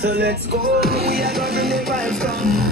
So let's go, we are gonna bring the vibes come.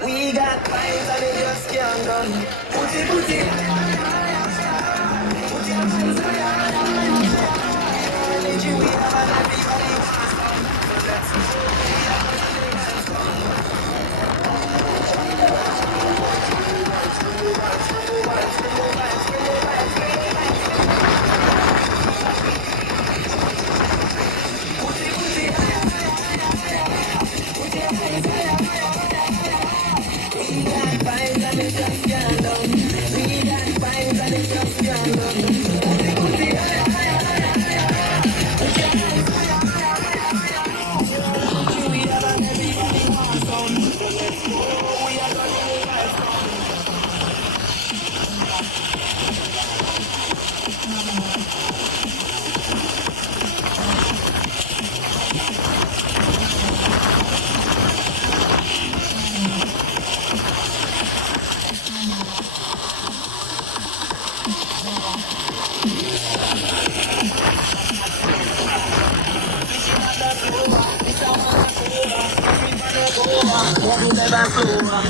We got vibes and it just can't done. Put it. Energy we have and everybody wants some. So let's vibes and it just can't done. We got vibes and it just can't done.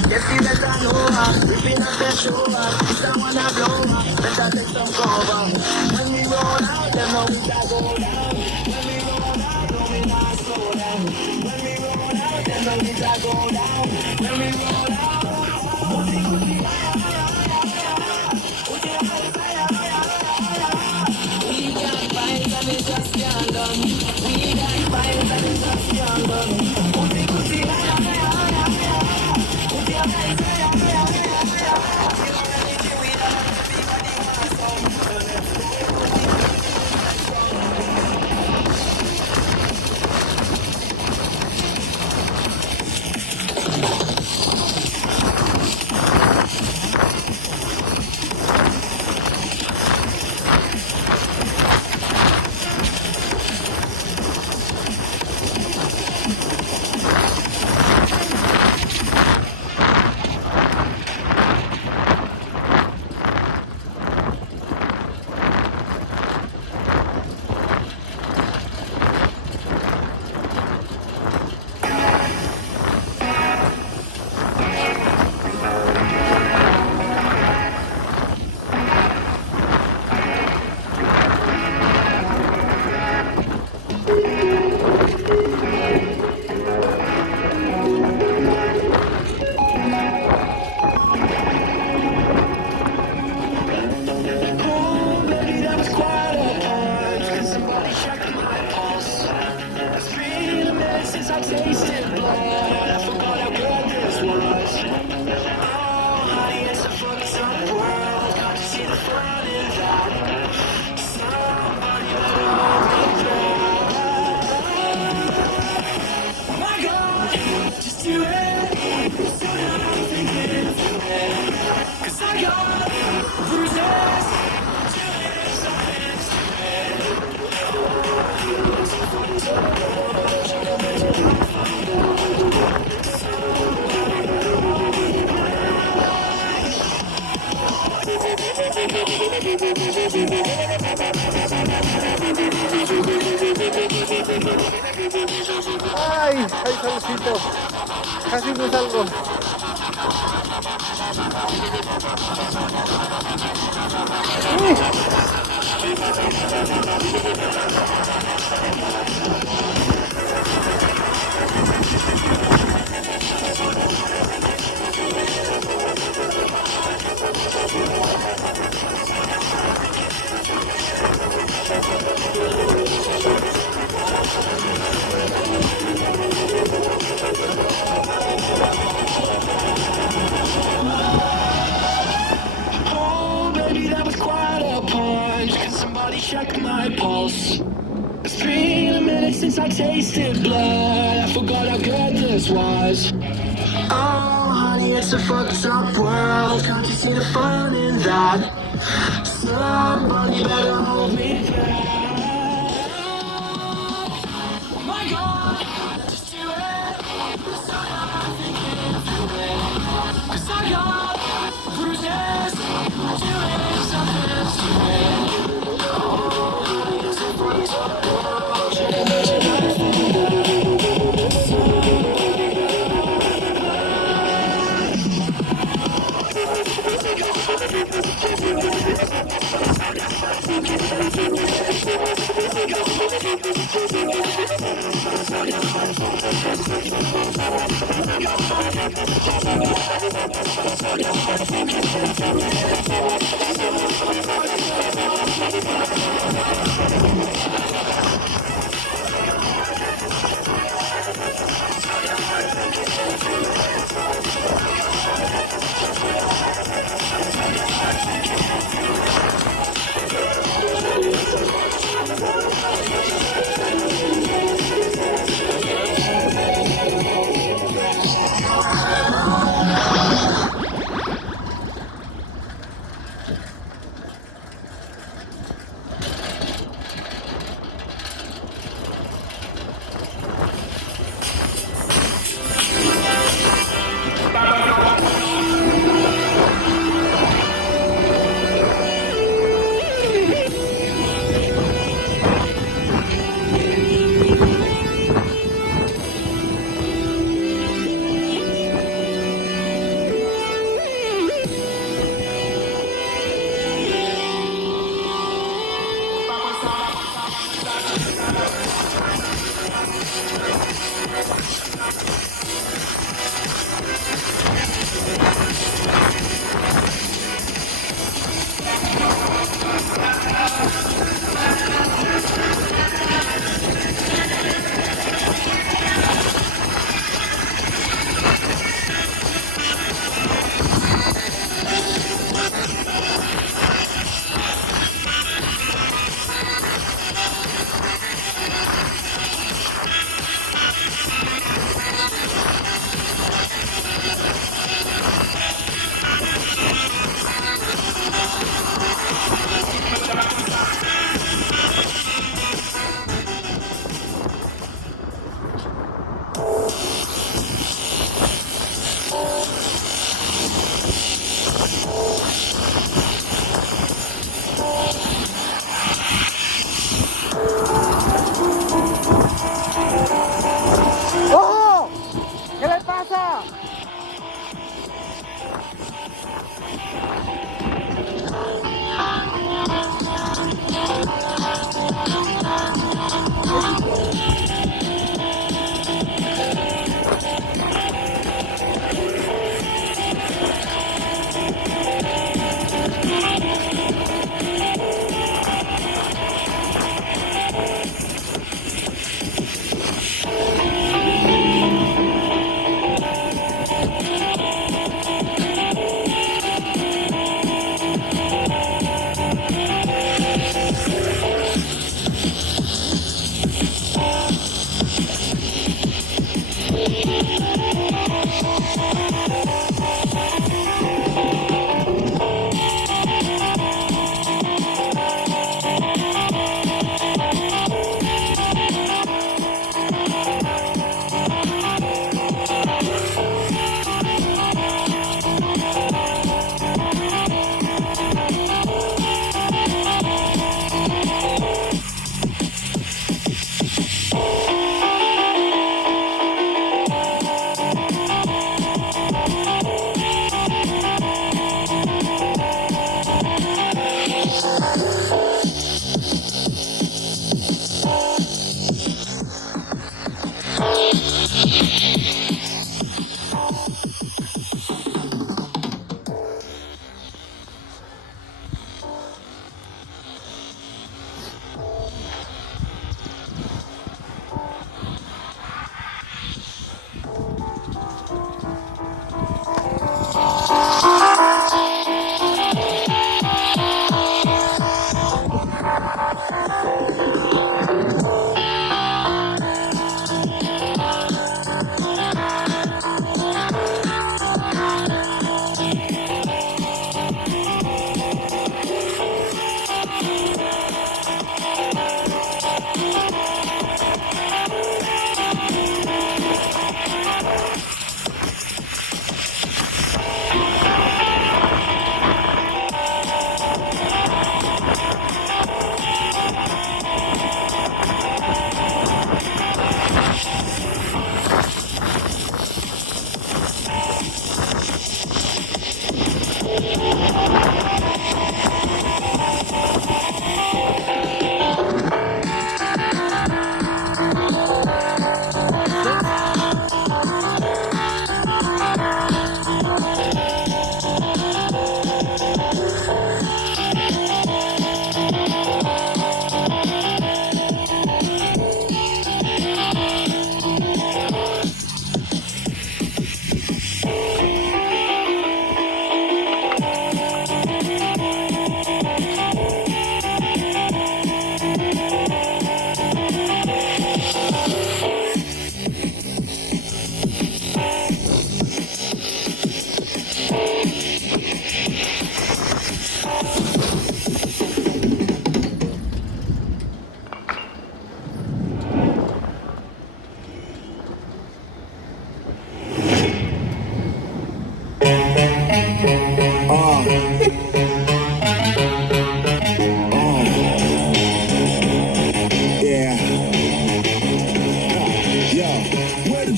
Yes, you better know her. Ripping up the shoulder. It's a wanna blow her. Better take some cover. When we roll out, them know we can go down. When we roll out, no we not slow down. When we roll out, them know we can go down. When we roll out, we got vibes and it just can't done. We got vibes and it just can't done. Ay, ay, saludcito. Casi no salgo. Oh, baby, that was quite a punch. Can somebody check my pulse? It's been a minute since I tasted blood. I forgot how good this was. Oh, honey, it's a fucked up world. Can't you see the fun in that? Somebody better hold me back. Oh my God, just do it. Start not thinking of doing. 'Cause I got bruises. Doing something stupid. Oh, honey, it's a fucked up world. Should I find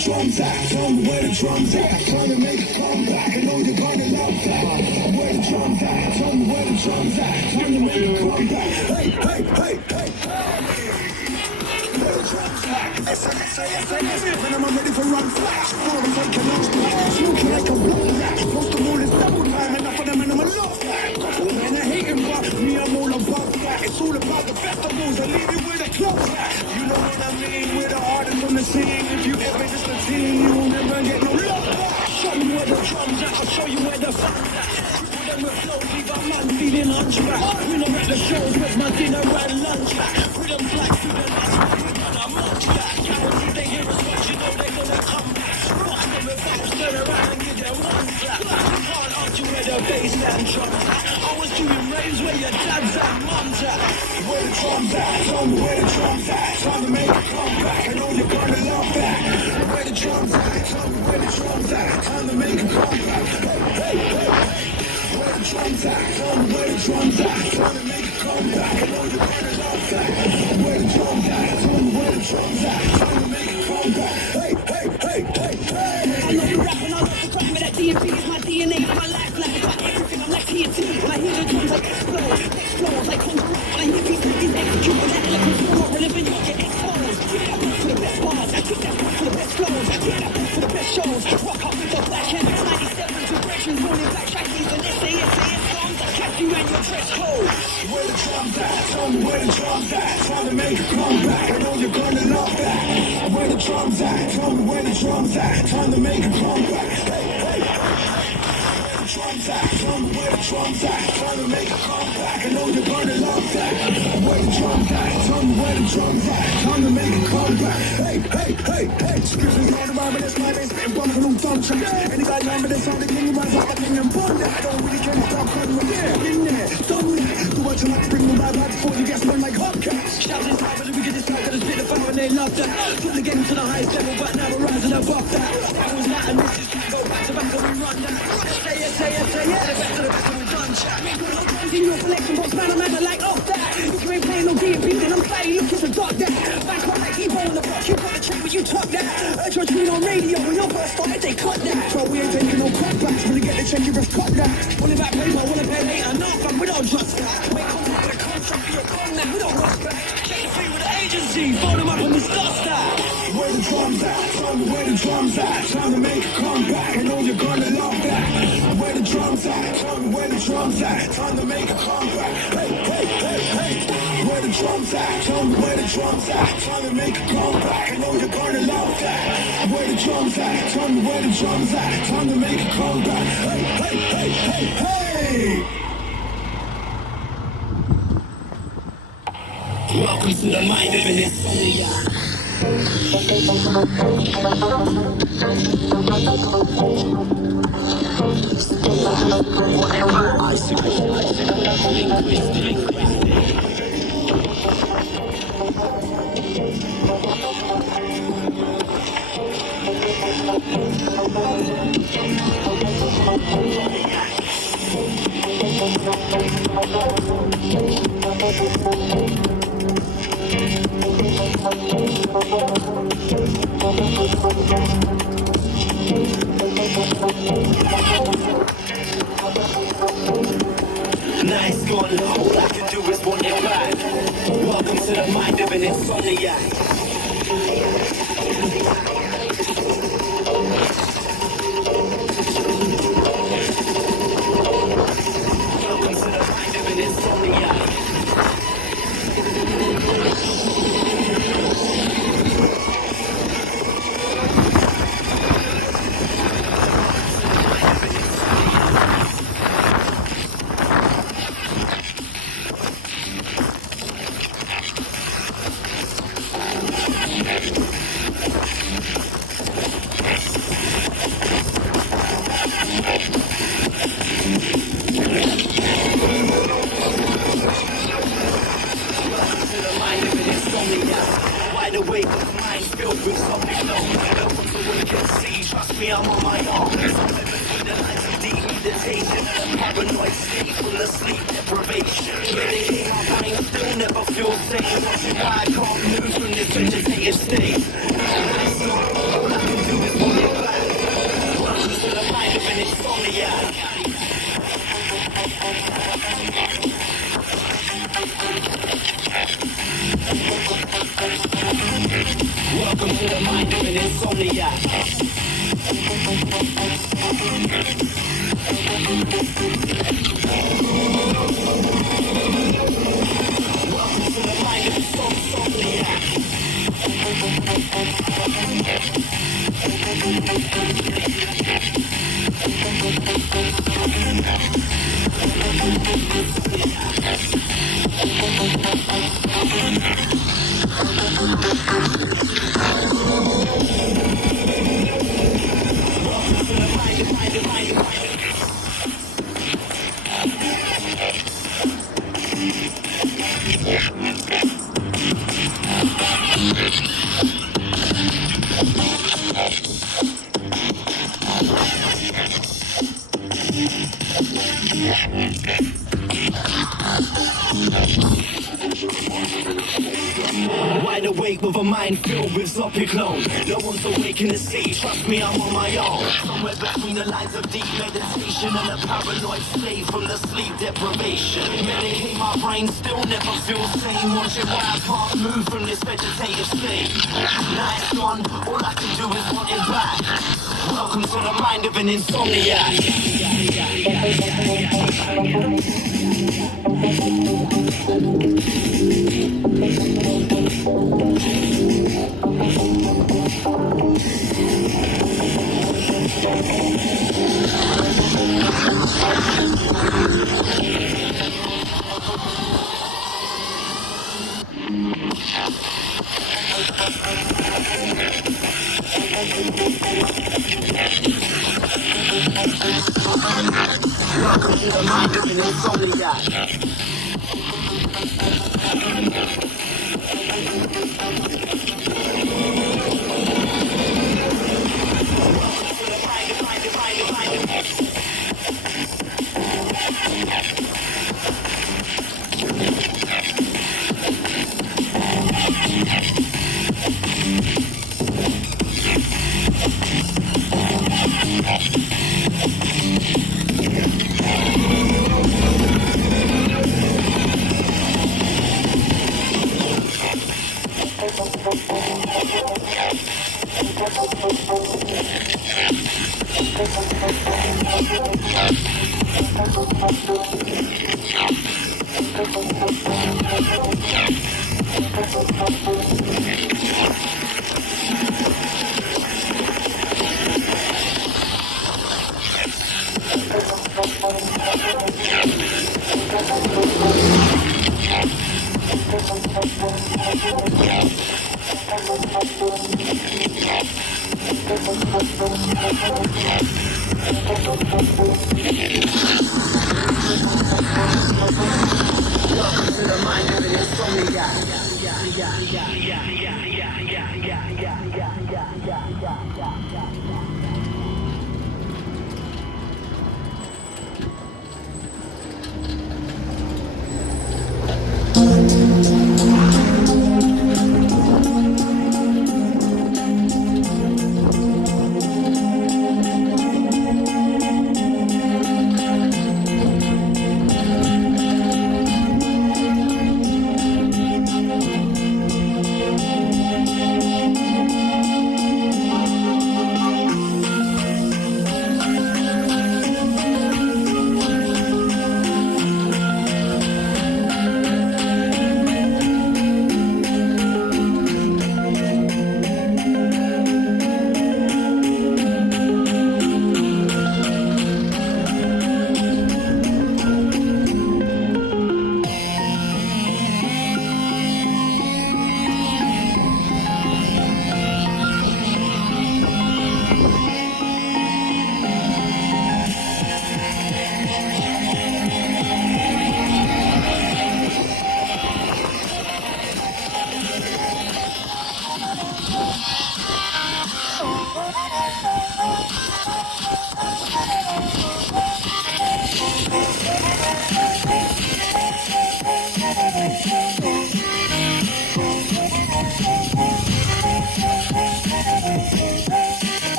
Drums at, tell me where the drums at. Trying to make a comeback, I know you're gonna love that. Where the drums at, tell me where the drums at. Trying to make a comeback. Hey, hey, hey, hey, hey. Where the drums at? S-A-S-A-S-A-S. When I'm ready for run flash. For them taking no splash. Smoking like a roll rack. Most of all is double time. Enough of them and I'm a love that. Couple men are hating, but me, I'm all above that. It's all about the festivals. I leave you with a close at. You know what I mean? We're the hardest on the scene. If you ever just a team, you will never get no love back. Show me where the drums at. I'll show you where the fun's at. With them with flows, leave our man feeling hunchback. We know at the shows, where's my dinner and lunch back? Freedom flag through the last week, we're gonna march back. Guaranteed they hear us once, you know they gonna come back. Rock them with vibes, turn around and give them one slap. You can't argue where the bassline drums at. I was doing raves where your dads and mums at. Where the drums at, tell me where the drums at. Time to make a comeback, I know you're gonna love that. Where the drums at, tell me where the drums at. Time to make a comeback. Hey, hey, hey, hey. Where the drums at, tell me where the drums at. Time to make a comeback, I know you're gonna love that. Where the drums at, tell me where the drums at. Time to make a comeback. Hey, hey, hey, hey, hey. I love the rap and I love the crap, but that DMP is my DNA, my life, like I got everything, I'm like TNT. When I hear the drums, I explode like conqueror. When I hear beats, these execute with that eloquence, more relevant, you get exposed. Give that beat for the best bars, give that beat for the best flows, give that beat for the best shows. Rock up with the black canvas, 97 directions, rolling back trackies and SAS songs. I kept you and your dress code. Where the drums at, tell me where the drums at. Time to make a comeback, I know you're gonna love that. Where the drums at, tell me where the drums at. Time to make a comeback. Hey, hey, where the drums at, tell me where the drums at. Time to make a comeback, I know you're gonna love that. Where the drums at, tell me where the drums at. Time to make a comeback. Hey, hey, hey, hey. Excuse me, on the rhyme, but that's my day. Spitting bombs on them thumb tracks. Any guy line, but that's all they can you rise up like king and bun that. I don't really care about cutting my hair. In there, done that. Do what you like to bring the vibe out before you get spun like hubcaps. Shouting inside, but we get this out, gotta spit the fire and they love that. Took the game to the highest level, but now we're rising above that. That was that, and this is go back to back, and we run that. Say it, say it, say it. The best of the best, and we done chat. Put no guns in your selection box, man, I'm like off that. If you ain't playing no DMP, then I'm playing, look at the dark that. Back on like Evo on the block, you got the check, but you talk that. Heard your tune on radio, when your first started, they cut that. So we ain't taking no cutbacks, when you get the check, you just cut that. Wanna back paper, wanna pay later, no fun, we don't trust that. Make contact with a contract, you're gone now, we don't rush back. Check the free with the agency, phone them up and discuss that. Where the drums at, tell me where the drums at. Time to make a comeback, I know you're gonna love that. Where the drums at, tell me where the drums at. Time to make a comeback. Hey, hey, hey, hey. Where the drums at, tell me where the drums at. Time to make a comeback, I know you're gonna love that. Where the drums at, tell me where the drums at. Time to make a comeback. Hey, hey, hey, hey, hey. Welcome to the mind of insomnia. Nice gone, all I can do is want it back. Welcome to the mind of an insomniac. Welcome to the mind of an insomniac. Wide awake, mind filled with something low. No one's awake can see, trust me, I'm on my own. Some living through the lines of deep meditation and a paranoid state full of sleep deprivation. Medicate my brain, still never feel sane. Watching why I can't move from this vegetative state. So, all I can do is want it back. Welcome to the mind of an insomniac. Welcome to the mind of an insomniac. Welcome to the mind of an insomniac. Wide awake with a mind filled with zopic loan. No one's awake in the sea, trust me, I'm on my own. Somewhere between the lines of deep meditation and a paranoid state from the sleep deprivation. Medicate my brain, still never feel sane. Watching why I can't move from this vegetative state. Nights gone, all I can do is want it back. Welcome to the mind of an insomniac. Welcome to the mind of an insomniac. Welcome to the mind of an insomniac.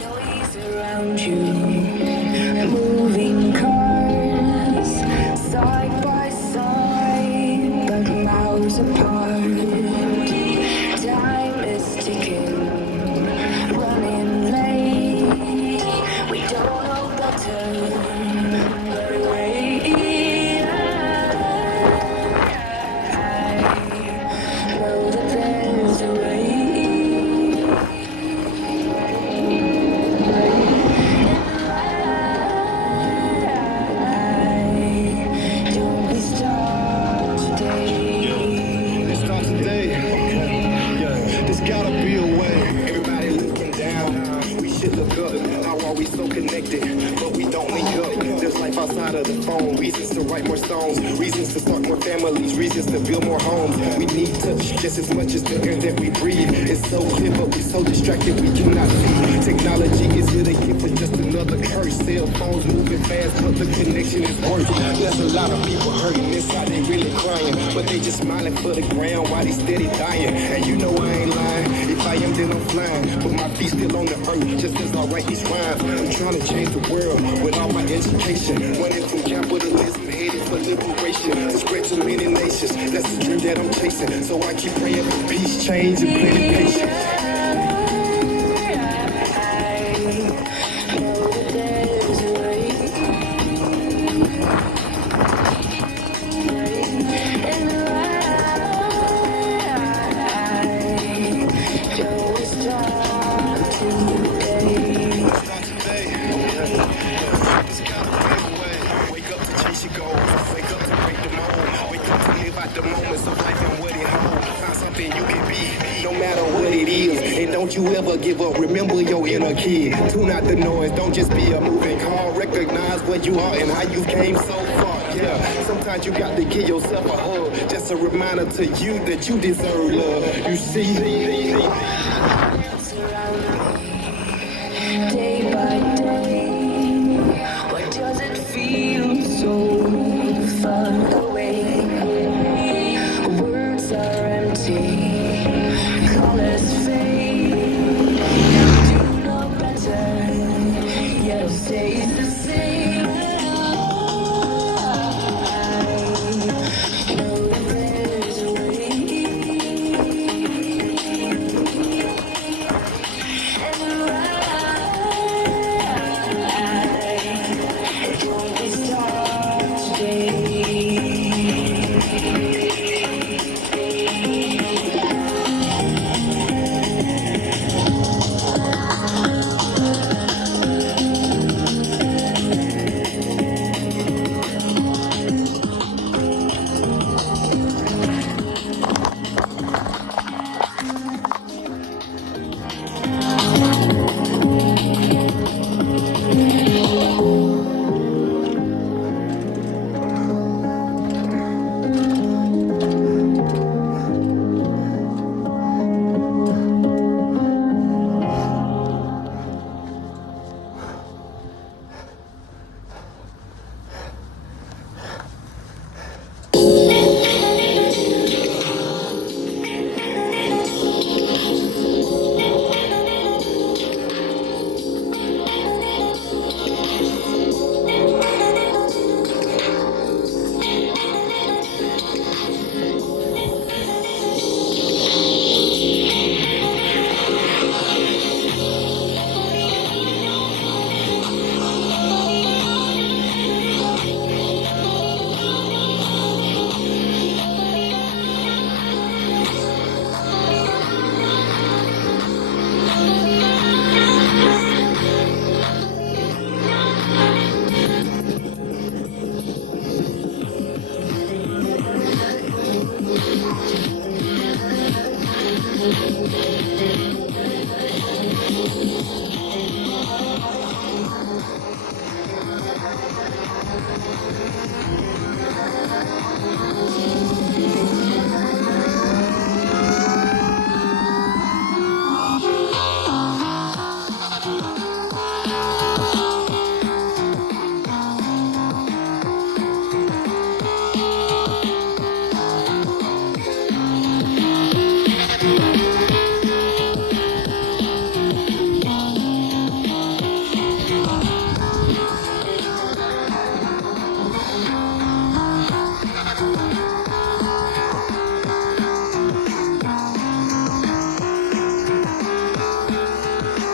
Noise around you, moving cars. Don't know better, but wait. I know that there's a way. Don't be stopped today. Let's start today. Yeah, there's gotta be a way. Everybody looking down. We should look up. How are we so connected, but we don't link up? There's life outside of the phone. Reasons to write more songs. Reasons to start more families. Reasons to build more homes. We need touch just as much as the air that we breathe. It's so clear, but we're so distracted we cannot see. Technology is here to give us just another curse. Cell phones moving fast, but the connection is worse. There's a lot of people hurting inside, they really crying, but they just smiling for the ground while they steady dying. And you know I ain't lying. If I am, then I'm flying. But my feet still on the earth, just as I write these rhymes. I'm trying to change the world with all my education. Running from capitalism, headed for liberation. To spread to many nations, that's the dream that I'm chasing. So I keep praying for peace, change, and plenty patience. Don't you ever give up, remember your inner kid. Tune out the noise, don't just be a moving car. Recognize where you are and how you came so far. Yeah, sometimes you got to give yourself a hug. Just a reminder to you that you deserve love. You see?